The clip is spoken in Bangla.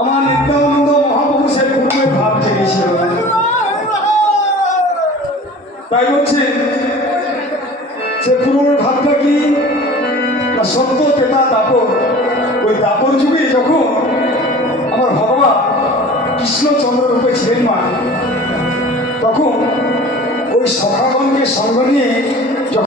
আমার নিত্যানন্দ মহাপ্রভু সে পূর্বের ভাব জেগেছিল, তাই বলছে সে পূর্বের ভাবটা কি না সত্য তেতা দাপর। ওই দাপর যুগে যখন আমার ভগবান কৃষ্ণচন্দ্র রূপে ছিলেন মা, তখন ওই সখাগণকে সঙ্গ নিয়ে